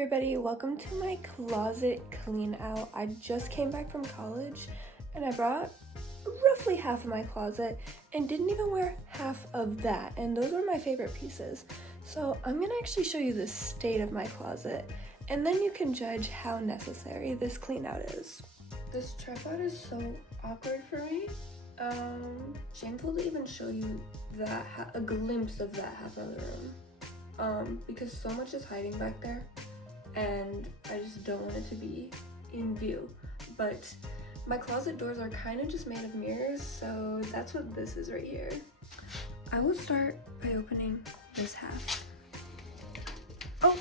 everybody, welcome to my closet clean out. I just came back from college and I brought roughly half of my closet and didn't even wear half of that, and those were my favorite pieces. So I'm gonna actually show you the state of my closet and then you can judge how necessary this clean out is. This tripod is so awkward for me. Shameful to even show you that a glimpse of that half of the room. Because so much is hiding back there and I just don't want it to be in view. But my closet doors are kind of just made of mirrors, so that's what this is right here. I will start by opening this half. Oh,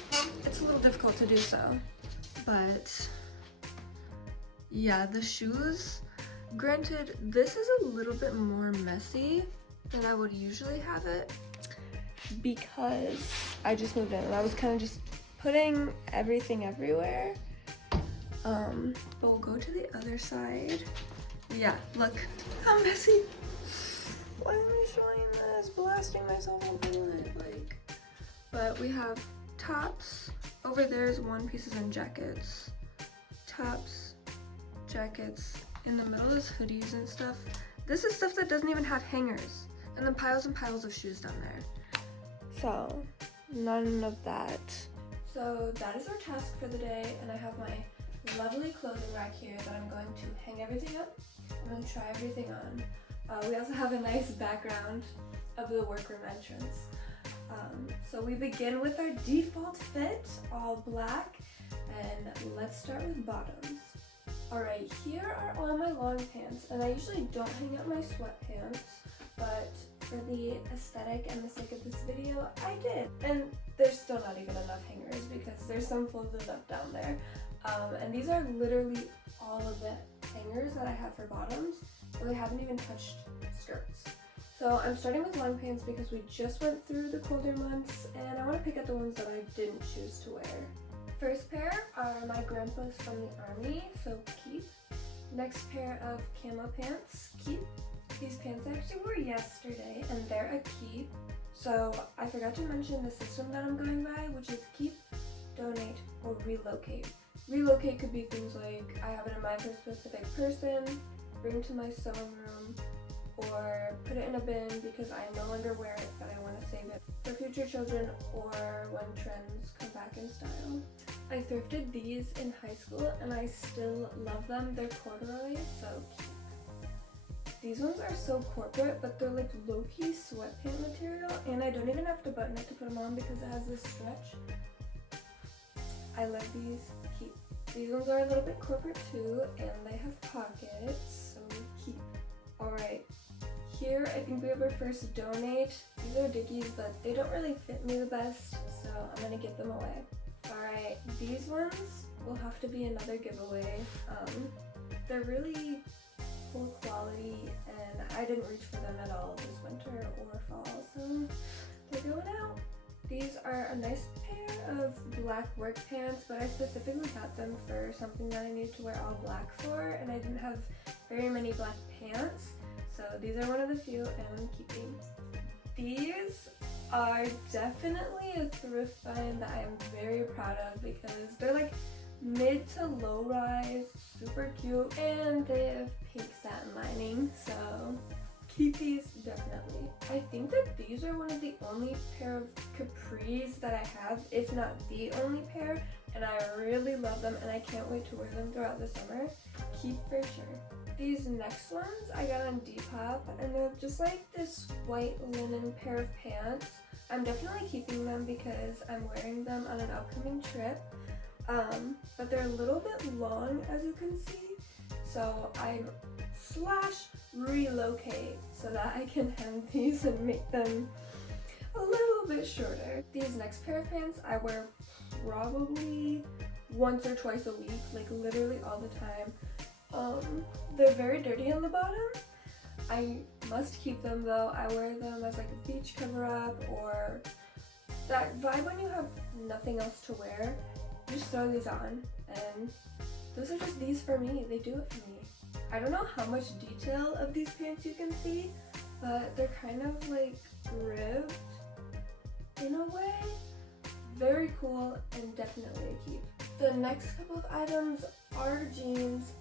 it's a little difficult to do so, but yeah, the shoes, granted, this is a little bit more messy than I would usually have it because I just moved in and I was kind of just putting everything everywhere. But we'll go to the other side. Yeah, look how messy. Why am I showing this? Blasting myself on it, like. But we have tops. Over there's one pieces and jackets. Tops, jackets. In the middle is hoodies and stuff. This is stuff that doesn't even have hangers. And then piles and piles of shoes down there. So, none of that. So that is our task for the day, and I have my lovely clothing rack here that I'm going to hang everything up. I'm going to try everything on. We also have a nice background of the workroom entrance. So we begin with our default fit, all black, and let's start with bottoms. Alright, here are all my long pants, and I usually don't hang up my sweatpants, but for the aesthetic and the sake of this video, I did. And there's still not even enough hangers because there's some folded up down there. And these are literally all of the hangers that I have for bottoms, but we haven't even touched skirts. So I'm starting with long pants because we just went through the colder months and I want to pick out the ones that I didn't choose to wear. First pair are my grandpa's from the army, so keep. Next pair of camo pants, keep. These pants I actually wore yesterday and they're a keep. So I forgot to mention the system that I'm going by, which is keep, donate, or relocate. Relocate could be things like I have it in mind for a specific person, bring to my sewing room, or put it in a bin because I no longer wear it but I want to save it for future children or when trends come back in style. I thrifted these in high school and I still love them. They're corduroy, so keep. These ones are so corporate, but they're like low-key sweatpant material and I don't even have to button it to put them on because it has this stretch. I love these. Keep. These ones are a little bit corporate too and they have pockets, so keep. Alright, here I think we have our first donate. These are Dickies, but they don't really fit me the best, so I'm gonna give them away. Alright, these ones will have to be another giveaway. They're really poor quality and I didn't reach for them at all this winter or fall, so they're going out. These are a nice pair of black work pants, but I specifically got them for something that I needed to wear all black for, and I didn't have very many black pants, so these are one of the few and I'm keeping. These are definitely a thrift find that I am very proud of because they're like mid to low rise, super cute, and they have pink satin lining, so keep these definitely. I think that these are one of the only pair of capris that I have, if not the only pair, and I really love them and I can't wait to wear them throughout the summer. Keep for sure. These next ones I got on Depop and they're just like this white linen pair of pants. I'm definitely keeping them because I'm wearing them on an upcoming trip, but they're a little bit long as you can see, so I'm relocate so that I can hem these and make them a little bit shorter. These next pair of pants I wear probably once or twice a week, like literally all the time. They're very dirty on the bottom. I must keep them though. I wear them as like a beach cover up or that vibe when you have nothing else to wear. Just throw these on and those are just these for me. They do it for me. I don't know how much detail of these pants you can see, but they're kind of like ribbed in a way. Very cool and definitely a keep. The next couple of items are jeans.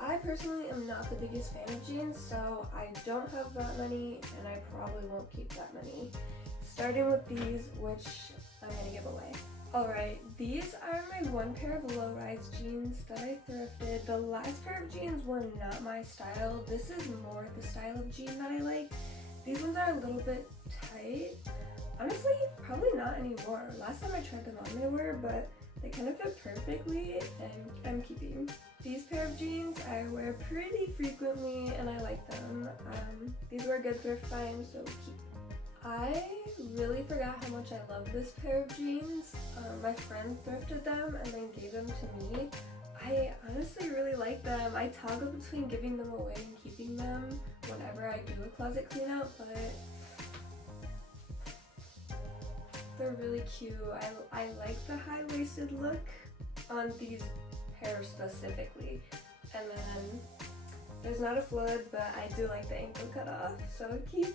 I personally am not the biggest fan of jeans, so I don't have that many, and I probably won't keep that many. Starting with these, which I'm gonna give away. Alright, these are my one pair of low-rise jeans that I thrifted. The last pair of jeans were not my style. This is more the style of jean that I like. These ones are a little bit tight. Honestly, probably not anymore. Last time I tried them on they were, but they kind of fit perfectly, and I'm keeping. These pair of jeans I wear pretty frequently, and I like them. These were a good thrift find, so keep. I really forgot how much I love this pair of jeans. My friend thrifted them and then gave them to me. I honestly really like them. I toggle between giving them away and keeping them whenever I do a closet clean out, but they're really cute. I like the high-waisted look on these pairs specifically. And then there's not a flood, but I do like the ankle cut off, so keep.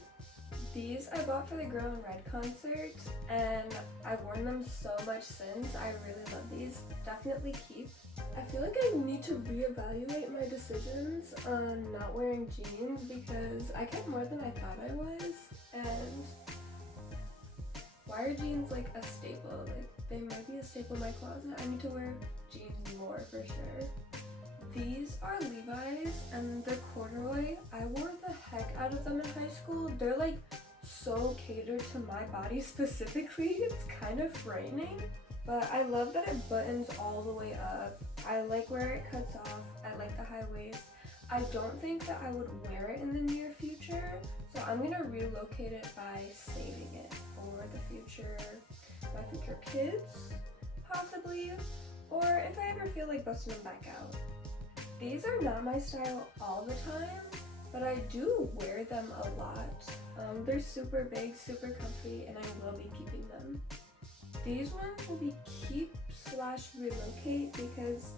These I bought for the Girl in Red concert, and I've worn them so much since. I really love these. Definitely keep. I feel like I need to reevaluate my decisions on not wearing jeans because I kept more than I thought I was, and why are jeans like a staple? Like, they might be a staple in my closet. I need to wear jeans more for sure. These are Levi's and they're corduroy. I wore the heck out of them in high school. They're like so catered to my body specifically. It's kind of frightening, but I love that it buttons all the way up. I like where it cuts off. I like the high waist. I don't think that I would wear it in the near future, so I'm gonna relocate it by saving it for the future, my future kids, possibly, or if I ever feel like busting them back out. These are not my style all the time, but I do wear them a lot. They're super big, super comfy, and I will be keeping them. These ones will be keep / relocate because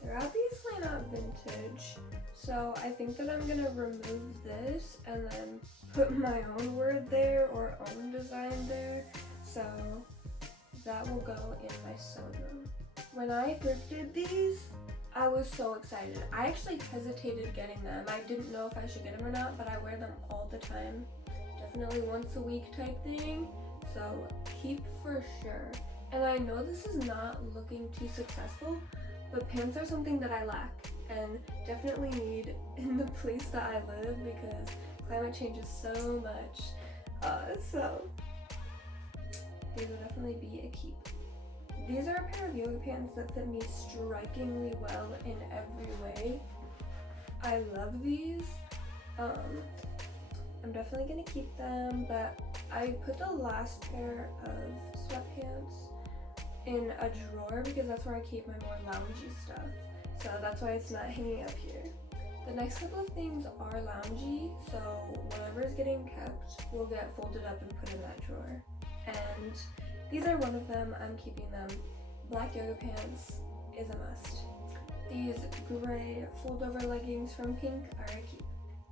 they're obviously not vintage. So I think that I'm gonna remove this and then put my own word there or own design there. So that will go in my sewing room. When I thrifted these, I was so excited. I actually hesitated getting them. I didn't know if I should get them or not, but I wear them all the time. Definitely once a week type thing. So keep for sure. And I know this is not looking too successful, but pants are something that I lack and definitely need in the place that I live because climate changes so much. So these will definitely be a keep. These are a pair of yoga pants that fit me strikingly well in every way. I love these. I'm definitely gonna keep them, but I put the last pair of sweatpants in a drawer because that's where I keep my more loungy stuff. So that's why it's not hanging up here. The next couple of things are loungy, so whatever is getting kept will get folded up and put in that drawer. And these are one of them. I'm keeping them. Black yoga pants is a must. These gray fold-over leggings from Pink are a keep.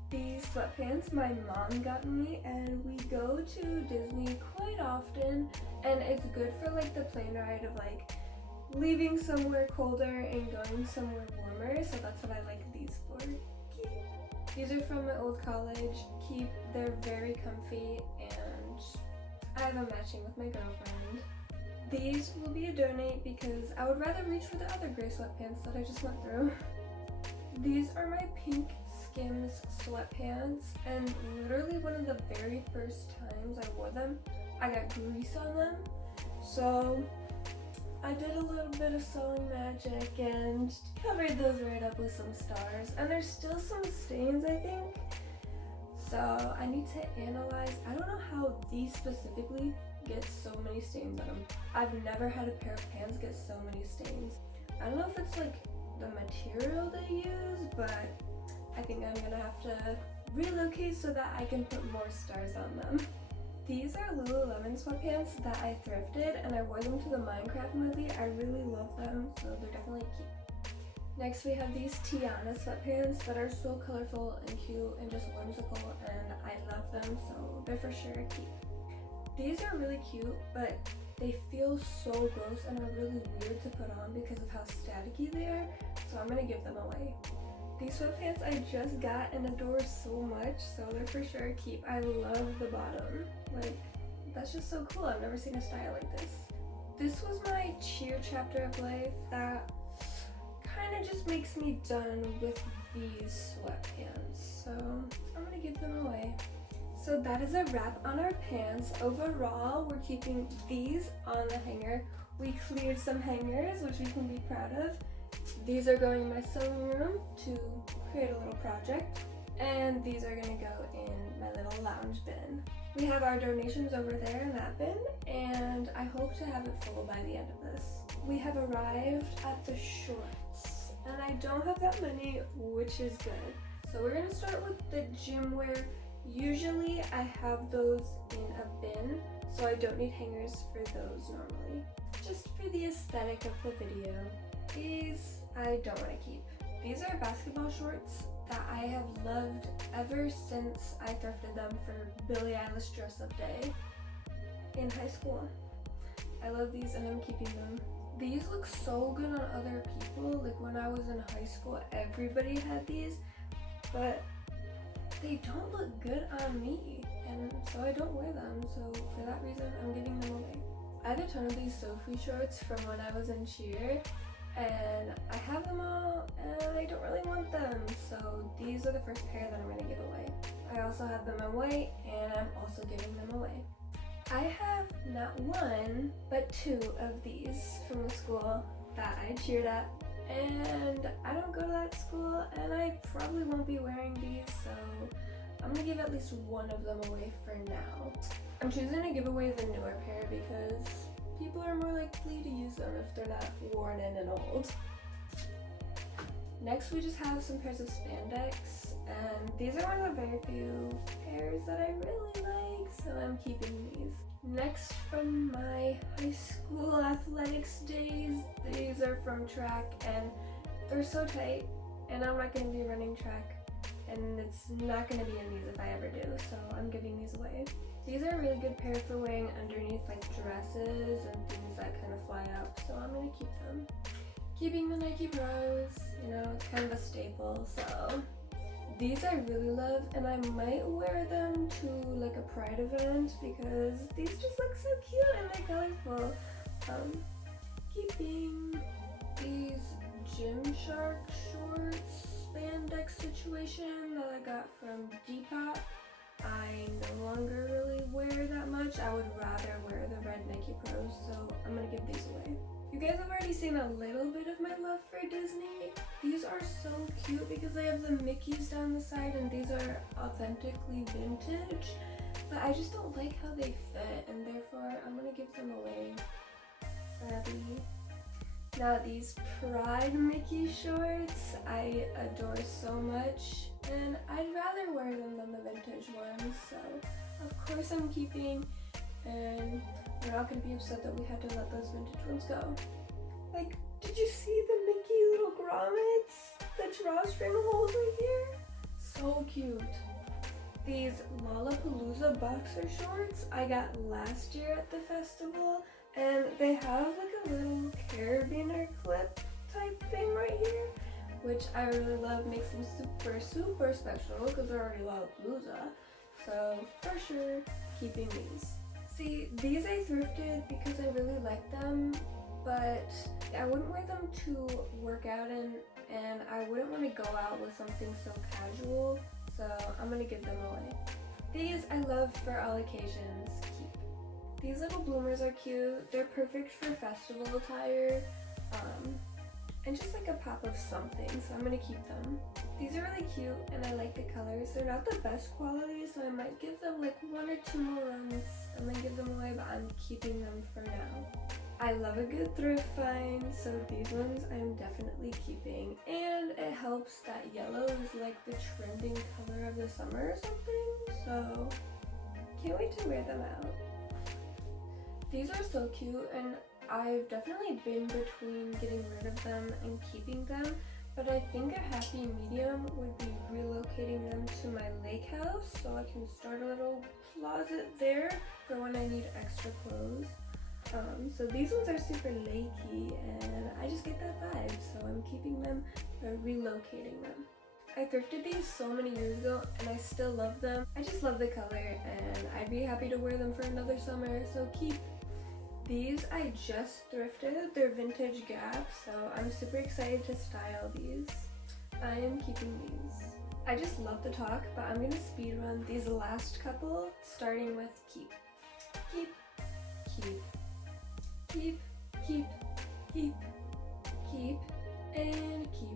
These sweatpants my mom got me, and we go to Disney quite often, and it's good for like the plane ride of like leaving somewhere colder and going somewhere warmer, so that's what I like these for. Keep. These are from my old college. Keep. They're very comfy, and I have them matching with my girlfriend. These will be a donate because I would rather reach for the other gray sweatpants that I just went through. These are my pink Skims sweatpants, and literally one of the very first times I wore them, I got grease on them. So I did a little bit of sewing magic and covered those right up with some stars. And there's still some stains, I think. So I need to analyze. I don't know how these specifically get so many stains on them. I've never had a pair of pants get so many stains. I don't know if it's like the material they use, but I think I'm gonna have to relocate so that I can put more stars on them. These are Lululemon sweatpants that I thrifted, and I wore them to the Minecraft movie. I really love them, so they're definitely cute. Next we have these Tiana sweatpants that are so colorful and cute and just whimsical, and I love them, so they're for sure a keep. These are really cute, but They feel so gross and are really weird to put on because of how staticky they are, so I'm gonna give them away. These sweatpants I just got and adore so much, so they're for sure a keep. I love the bottom. Like, that's just so cool. I've never seen a style like this. This was my cheer chapter of life that kind of just makes me done with these sweatpants, so I'm gonna give them away. So that is a wrap on our pants. Overall, we're keeping these on the hanger. We cleared some hangers, which we can be proud of. These are going in my sewing room to create a little project, and these are gonna go in my little lounge bin. We have our donations over there in that bin, and I hope to have it full by the end of this. We have arrived at the shorts, and I don't have that many, which is good. So we're gonna start with the gym wear. Usually I have those in a bin, so I don't need hangers for those normally. Just for the aesthetic of the video. These I don't want to keep. These are basketball shorts that I have loved ever since I thrifted them for Billie Eilish Dress Up Day in high school. I love these and I'm keeping them. These look so good on other people. Like when I was in high school, everybody had these, but they don't look good on me, and so I don't wear them. So for that reason, I'm giving them away. I have a ton of these Sophie shorts from when I was in cheer, and I have them all, and I don't really want them. So these are the first pair that I'm gonna give away. I also have them in white, and I'm also giving them away. I have not one, but two of these from the school that I cheered at. And I don't go to that school, and I probably won't be wearing these, so I'm gonna give at least one of them away for now. I'm choosing to give away the newer pair because people are more likely to use them if they're not worn in and old. Next, we just have some pairs of spandex, and these are one of the very few pairs that I really like, so I'm keeping these. Next, from my high school athletics days, these are from track, and they're so tight, and I'm not going to be running track, and it's not going to be in these if I ever do, so I'm giving these away. These are a really good pair for wearing underneath like dresses and things that kind of fly out, so I'm going to keep them. Keeping the Nike Pros, you know, it's kind of a staple, so these I really love, and I might wear them to like a pride event because these just look so cute and they're colorful. Keeping these Gymshark shorts spandex situation that I got from Depop. I no longer really wear that much. I would rather wear the red Nike Pros, so I'm gonna give these away. You guys have already seen a little bit of my love for Disney. These are so cute because they have the Mickeys down the side and these are authentically vintage, but I just don't like how they fit, and therefore I'm gonna give them away, sadly. Now these Pride Mickey shorts I adore so much, and I'd rather wear them than the vintage ones, so of course I'm keeping, and we're not going to be upset that we had to let those vintage ones go. Like, did you see the Mickey little grommets? The drawstring holes right here? So cute. These Lollapalooza boxer shorts I got last year at the festival, and they have like a little carabiner clip type thing right here, which I really love. Makes them super special because they're already Lollapalooza, so for sure keeping these. See, these I thrifted because I really like them, but I wouldn't wear them to work out in, and I wouldn't want to go out with something so casual, so I'm gonna give them away. These I love for all occasions. Keep. These little bloomers are cute. They're perfect for festival attire, and just like a pop of something, so I'm gonna keep them. These are really cute and I like the colors. They're not the best quality, so I might give them like 1 or 2 more runs and then give them away, but I'm keeping them for now. I love a good thrift find, so these ones I'm definitely keeping, and it helps that yellow is like the trending color of the summer or something, so can't wait to wear them out. These are so cute, and I've definitely been between getting rid of them and keeping them, but I think a happy medium would be relocating them to my lake house so I can start a little closet there for when I need extra clothes. So these ones are super lakey and I just get that vibe, so I'm keeping them or relocating them. I thrifted these so many years ago and I still love them. I just love the color and I'd be happy to wear them for another summer, so keep. These I just thrifted. They're vintage Gap, so I'm super excited to style these. I am keeping these. I just love to talk, but I'm gonna speed run these last couple, starting with keep. Keep, keep, keep, keep, keep, keep, and keep.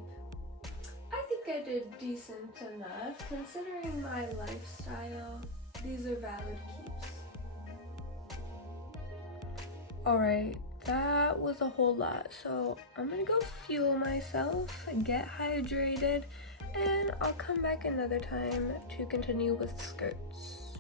I think I did decent enough considering my lifestyle. These are valid keeps. Alright, that was a whole lot, so I'm gonna go fuel myself, get hydrated, and I'll come back another time to continue with skirts.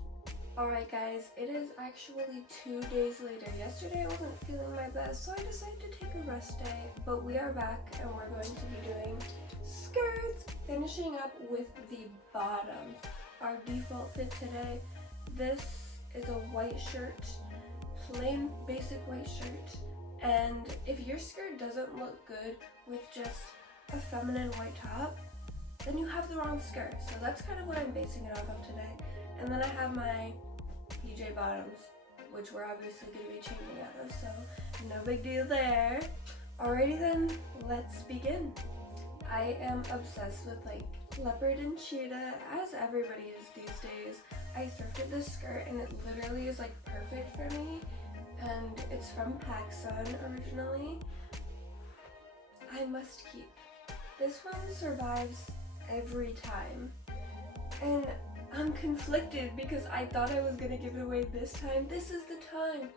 Alright guys, it is actually 2 days later. Yesterday I wasn't feeling my best, so I decided to take a rest day, but we are back and we're going to be doing skirts, finishing up with the bottoms. Our default fit today, this is a white shirt, plain basic white shirt, and if your skirt doesn't look good with just a feminine white top, then you have the wrong skirt. So that's kind of what I'm basing it off of today. And then I have my PJ bottoms, which we're obviously going to be changing out of, so no big deal there. Alrighty then, let's begin. I am obsessed with like leopard and cheetah, as everybody is these days. I thrifted this skirt and it literally is like perfect for me, and it's from PacSun originally. I must keep. This one survives every time, and I'm conflicted because I thought I was gonna give it away this time. This is the time.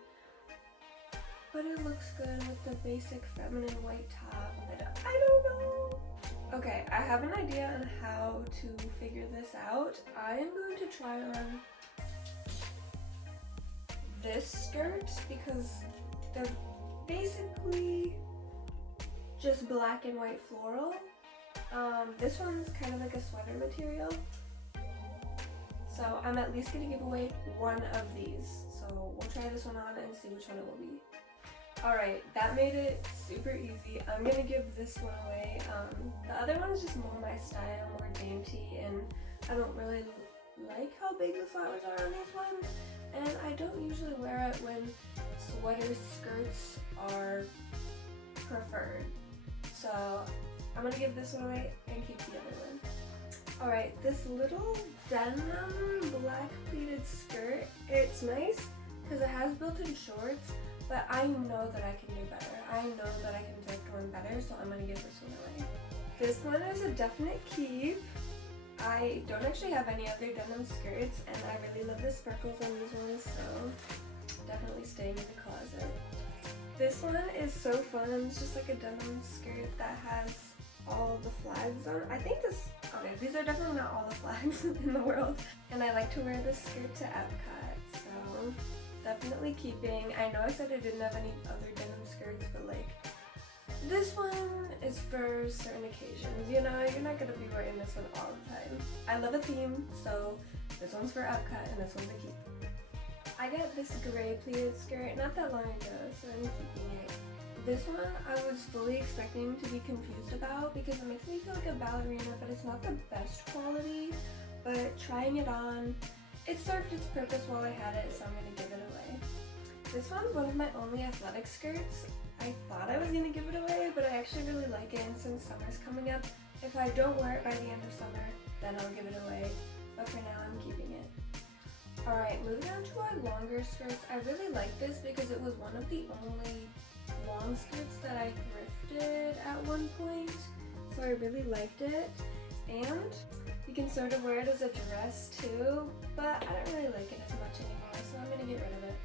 But it looks good with the basic feminine white top. I don't know. Okay, I have an idea on how to figure this out. I am going to try on this skirt because they're basically just black and white floral. This one's kind of like a sweater material. So I'm at least gonna give away one of these. So we'll try this one on and see which one it will be. Alright, that made it super easy. I'm gonna give this one away. The other one is just more my style, more dainty, and I don't really like how big the flowers are on these ones. And I don't usually wear it when sweater skirts are preferred. So I'm gonna give this one away and keep the other one. Alright, this little denim black pleated skirt, it's nice because it has built-in shorts, but I know that I can do better. I know that I can thrift one better, so I'm gonna give this one away. This one is a definite keep. I don't actually have any other denim skirts, and I really love the sparkles on these ones, so definitely staying in the closet. This one is so fun. It's just like a denim skirt that has all the flags on. I think this, okay, these are definitely not all the flags in the world. And I like to wear this skirt to Epcot, so definitely keeping. I know I said I didn't have any other denim skirts, but like, this one is for certain occasions, you know? You're not gonna be wearing this one all the time. I love a theme, so this one's for Epcot and this one's a keep. I got this gray pleated skirt not that long ago, so I'm keeping it. This one I was fully expecting to be confused about because it makes me feel like a ballerina, but it's not the best quality. But trying it on, it served its purpose while I had it, so I'm gonna give it away. This one's one of my only athletic skirts. I thought I was gonna give it away, but I actually really like it, and since summer's coming up, if I don't wear it by the end of summer, then I'll give it away. But for now, I'm keeping it. Alright, moving on to our longer skirts. I really like this because it was one of the only long skirts that I thrifted at one point, so I really liked it. And you can sort of wear it as a dress too, but I don't really like it as much anymore, so I'm gonna get rid of it.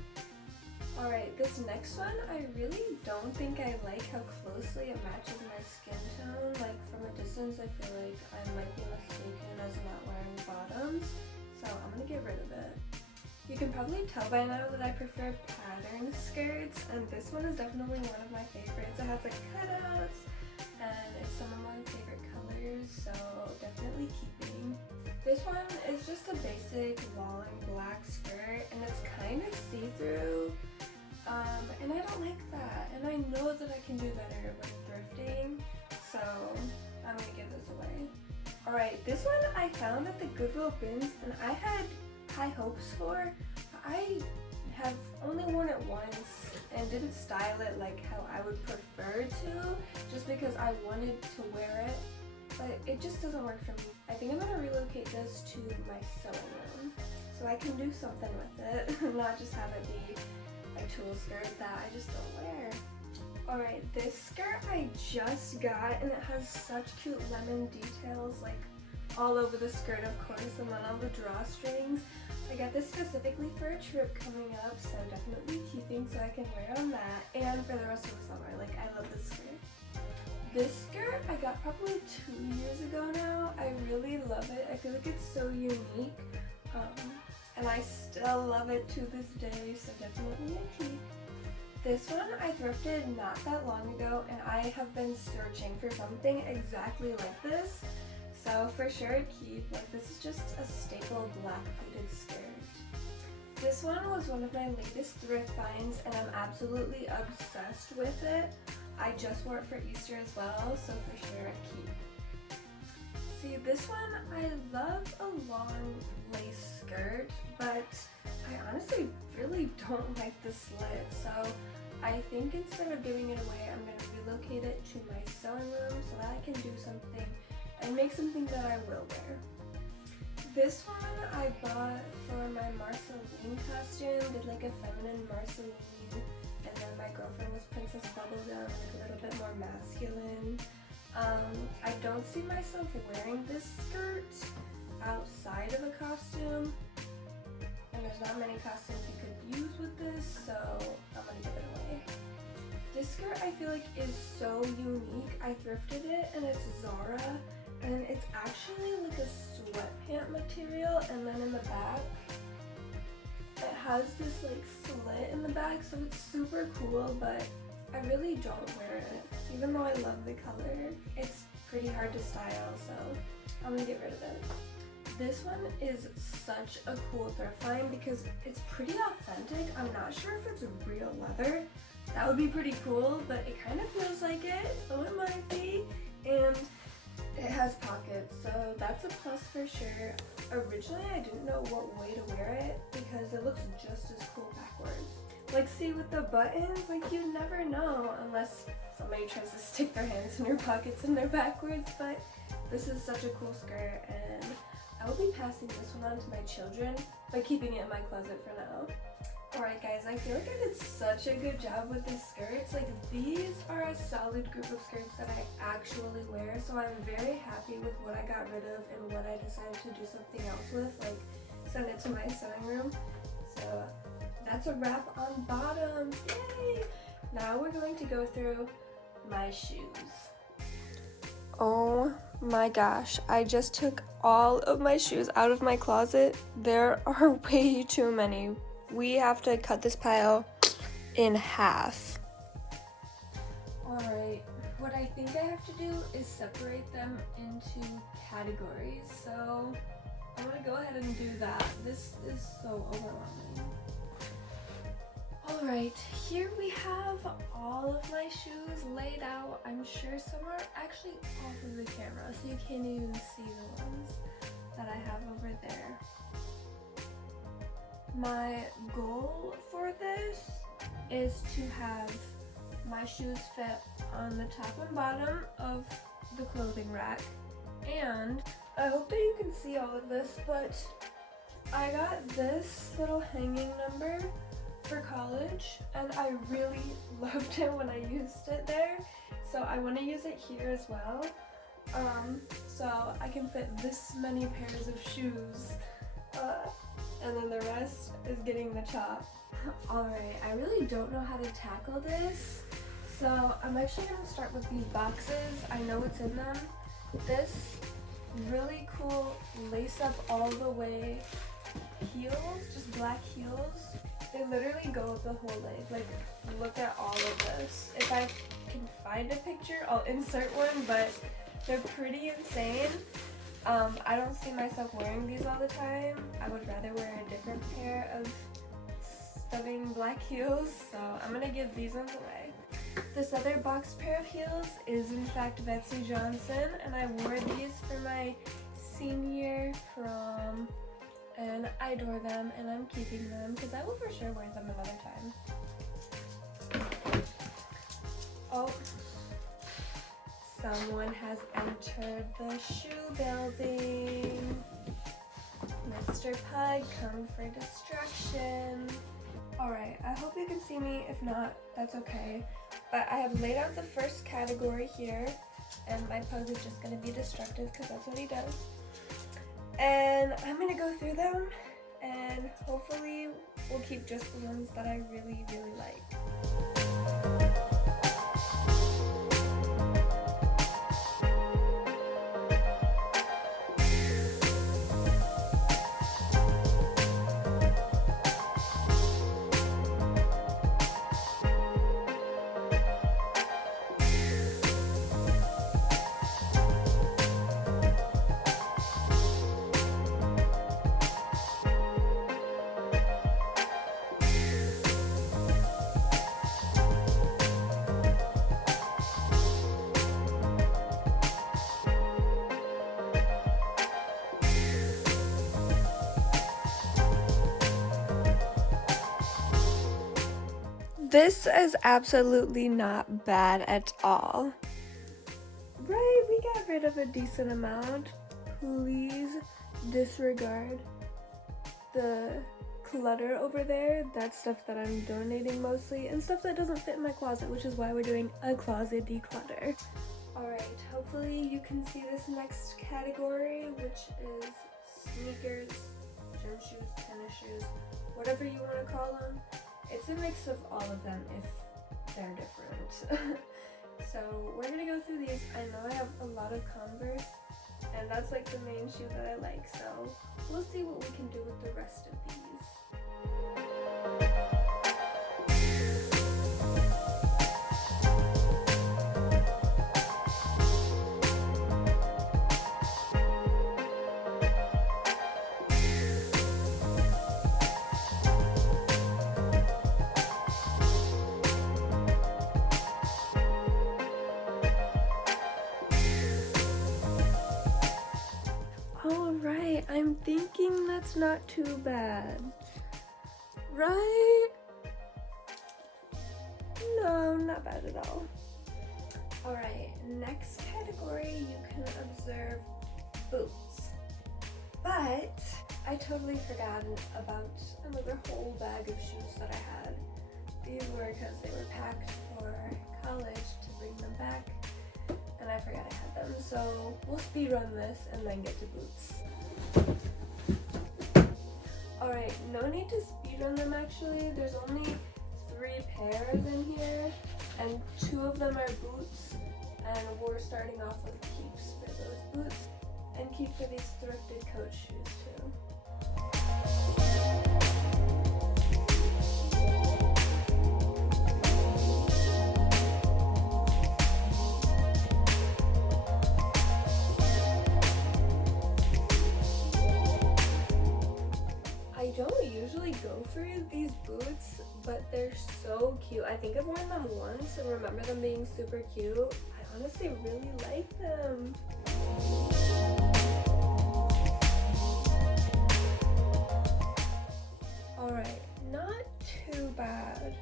Alright, this next one, I really don't think I like how closely it matches my skin tone. Like, from a distance, I feel like I might be mistaken as not wearing bottoms, so I'm gonna get rid of it. You can probably tell by now that I prefer patterned skirts, and this one is definitely one of my favorites. It has like cutouts, and it's some of my favorite colors, so definitely keeping. This one is just a basic long black skirt, and it's kind of see-through. And I don't like that. And I know that I can do better with thrifting, so I'm gonna give this away. Alright, this one I found at the Goodwill bins, and I had high hopes for. I have only worn it once and didn't style it like how I would prefer to, just because I wanted to wear it, but it just doesn't work for me. I think I'm gonna relocate this to my sewing room so I can do something with it, not just have it be a tulle skirt that I just don't wear. Alright, this skirt I just got, and it has such cute lemon details like all over the skirt, of course, and then all the drawstrings. I got this specifically for a trip coming up, so definitely keeping so I can wear on that and for the rest of the summer. Like, I love this skirt. This skirt I got probably 2 years ago now. I really love it. I feel like it's so unique, and I still love it to this day, so definitely a keep. This one I thrifted not that long ago, and I have been searching for something exactly like this. So for sure a keep. Like, this is just a staple black pleated skirt. This one was one of my latest thrift finds, and I'm absolutely obsessed with it. I just wore it for Easter as well, so for sure a keep. See, this one, I love a long lace skirt, but I honestly really don't like the slit, so I think instead of giving it away, I'm going to relocate it to my sewing room so that I can do something and make something that I will wear. This one I bought for my Marceline costume, did like a feminine Marceline, and then my girlfriend was Princess Bubblegum, like a little bit more masculine. I don't see myself wearing this skirt outside of a costume, and there's not many costumes you could use with this, so I'm gonna give it away. This skirt I feel like is so unique. I thrifted it, and it's Zara, and it's actually like a sweatpant material, and then in the back it has this like slit in the back, so it's super cool, but I really don't wear it. Even though I love the color, it's pretty hard to style, so I'm gonna get rid of it. This one is such a cool thrift find because it's pretty authentic. I'm not sure if it's real leather. That would be pretty cool, but it kind of feels like it, so it might be. And it has pockets, so that's a plus for sure. Originally, I didn't know what way to wear it because it looks just as cool backwards. Like, see, with the buttons, like, you never know unless somebody tries to stick their hands in your pockets and they're backwards, but this is such a cool skirt, and I will be passing this one on to my children, but keeping it in my closet for now. Alright guys, I feel like I did such a good job with these skirts. Like, these are a solid group of skirts that I actually wear, so I'm very happy with what I got rid of and what I decided to do something else with, like send it to my sewing room. So that's a wrap on bottoms. Yay! Now we're going to go through my shoes. Oh my gosh, I just took all of my shoes out of my closet. There are way too many. We have to cut this pile in half. Alright, what I think I have to do is separate them into categories. So I'm gonna go ahead and do that. This is so overwhelming. Alright, here we have all of my shoes laid out. I'm sure some are actually off of the camera, so you can't even see the ones that I have over there. My goal for this is to have my shoes fit on the top and bottom of the clothing rack, and I hope that you can see all of this, but I got this little hanging number for college, and I really loved it when I used it there, so I want to use it here as well, so I can fit this many pairs of shoes, and then the rest is getting the chop. Alright, I really don't know how to tackle this, so I'm actually going to start with these boxes. I know what's in them. This really cool lace up all the way heels, just black heels. They literally go up the whole leg. Like, look at all of this. If I can find a picture, I'll insert one, but they're pretty insane. I don't see myself wearing these all the time. I would rather wear a different pair of stunning black heels, so I'm gonna give these ones away. This other box pair of heels is in fact Betsy Johnson, and I wore these for my senior prom, and I adore them, and I'm keeping them because I will for sure wear them another time. Oh, someone has entered the shoe building. Mr. Pug, come for distraction. Alright, I hope you can see me. If not, that's okay. But I have laid out the first category here, and my Pug is just going to be destructive because that's what he does. And I'm going to go through them, and hopefully we'll keep just the ones that I really, really like. This is absolutely not bad at all. Right, we got rid of a decent amount. Please disregard the clutter over there. That's stuff that I'm donating mostly, and stuff that doesn't fit in my closet, which is why we're doing a closet declutter. Alright, hopefully you can see this next category, which is sneakers, gym shoes, tennis shoes, whatever you want to call them. It's a mix of all of them if they're different. So we're gonna go through these. I know I have a lot of Converse, and that's like the main shoe that I like, so we'll see what we can do with the rest of these. Alright, I'm thinking that's not too bad. Right? No, not bad at all. Alright, next category you can observe boots. But I totally forgot about another whole bag of shoes that I had. These were because they were packed for college to bring them back, and I forgot I had them. So we'll speed run this and then get to boots. Alright, no need to speed run them actually. There's only 3 pairs in here, and 2 of them are boots, and we're starting off with keeps for those boots, and keep for these thrifted coach shoes too. I don't usually go for these boots, but they're so cute. I think I've worn them once and remember them being super cute. I honestly really like them. Alright, not too bad.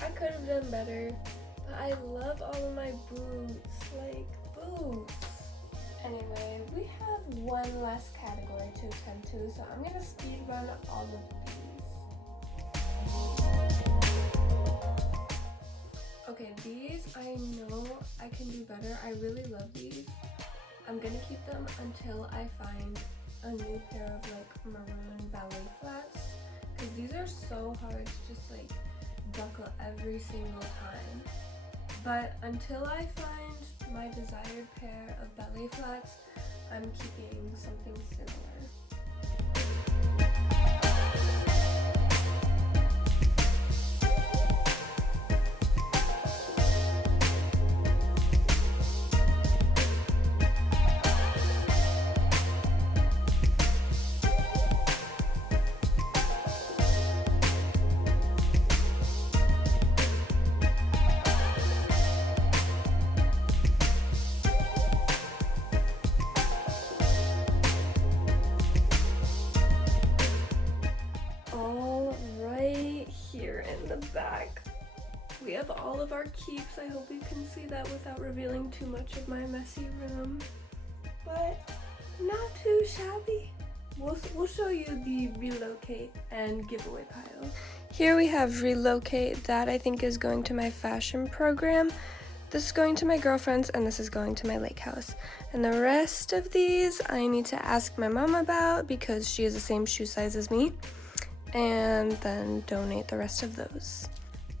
I could have done better, but I love all of my boots. Like, boots. Anyway, we have one last category to attend to, so I'm gonna speed run all of these. Okay, these I know I can do better. I really love these. I'm gonna keep them until I find a new pair of like maroon ballet flats, because these are so hard to just like buckle every single time. But until I find my desired pair of ballet flats, I'm keeping something similar. back. We have all of our keeps. I hope you can see that without revealing too much of my messy room. But not too shabby. We'll show you the relocate and giveaway pile. Here we have relocate. That I think is going to my fashion program. This is going to my girlfriend's, and this is going to my lake house. And the rest of these I need to ask my mom about because she has the same shoe size as me, and then donate the rest of those.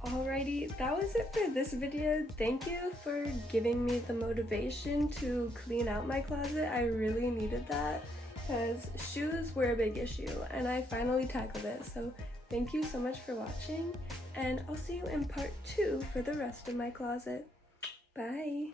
Alrighty, that was it for this video. Thank you for giving me the motivation to clean out my closet. I really needed that because shoes were a big issue and I finally tackled it. So thank you so much for watching, and I'll see you in part 2 for the rest of my closet. Bye!